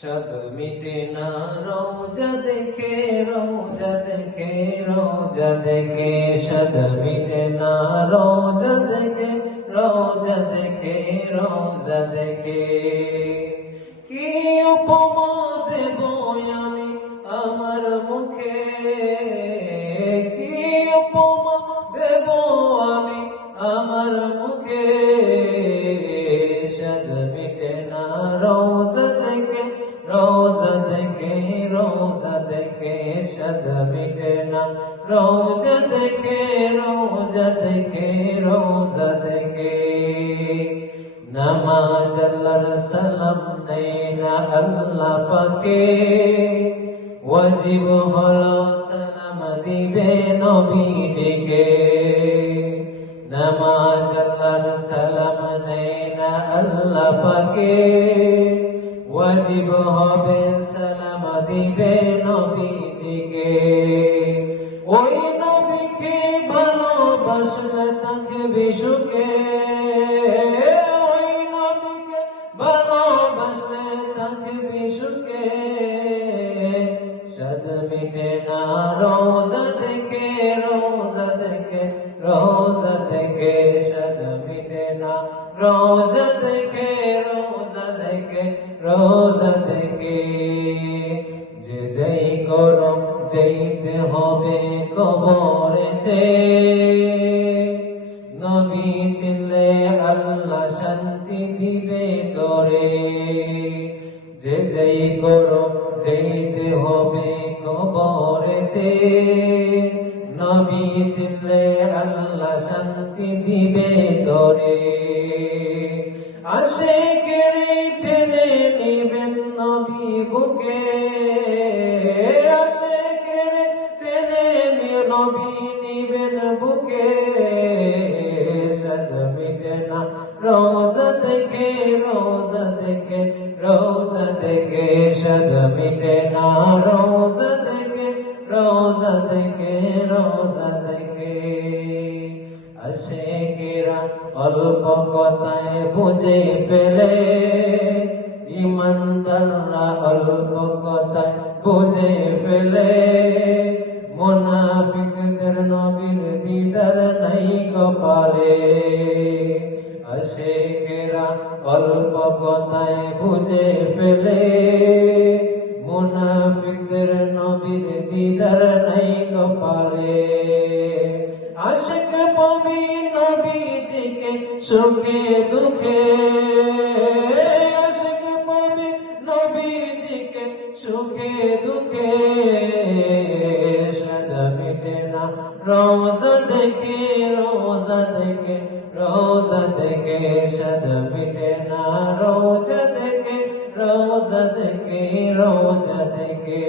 शद मिटे ना रोजा देखे रोजा देखे रोजा देखे शद मिटे ना रोजा देखे रोजा देखे रोजा देखे কি উপমা দেব আমি আমার মুখে কি উপমা দেব আমি আমার মুখে শদ মিটে না রোজা দেখে রোজা দেখে রোজা দেখে শদ মিটে না রোজা দেখে রোজা দেখে রোজা দেখে নামাজ আল্লাহর সালাম নেই না আল্লাহ পাকে ওয়াজিব হলো সালাম দিবে নবীজিকে নামাজ আল্লাহর সালাম নেই না আল্লাহ পাকে ওয়াজিব হবে সালাম দিবে নবীজিকে ওই নবীকে ভালোবাসলে থাকবে সুখে ভালোবাসলে থাকবি সুখে শদ মিটে না রোজা দেখে রোজা দেখে রোজা দেখে শদ মিটে না রোজা দেখে রোজা দেখে রোজা দেখে যে যেই করো যেতে হবে কবরেতে নবী চিনলে আল্লাহ শান্তি দিবে তোরে যে যেই করো যেতে হবে কবরেতে নবী চিনলে আল্লাহ শান্তি দিবে তোরে আশিকেরে ঠেলে নিবেন নবী বুকে আশিকেরে ঠেলে নবী নিবেন বুকে শদ মিটে না রোজা দেখে রোজা দেখে রোজা দেখে শদ মিটে না রোজা দেখে রোজা দেখে রোজা দেখে আশিকেরা অল্প কথায় বুঝে ফেলে ইমানদাররা অল্প কথায় বুঝে ফেলে মুনাফিকদের নবীর দিদার নাই কপালে আশিকেরা অল্প কথায় বুঝে ফেলে মুনাফিকদের নবীর দিদার নাই কপালে আশিক পাবি নবীজিকে সুখে দুঃখে আশিক পাবি নবীজিকে সুখে দুঃখে শদ মিটে না রোজা দেখে রোজা দেখে রোজা দেখে শদ মিটে না রোজা দেখে রোজা দেখে রোজা দেখে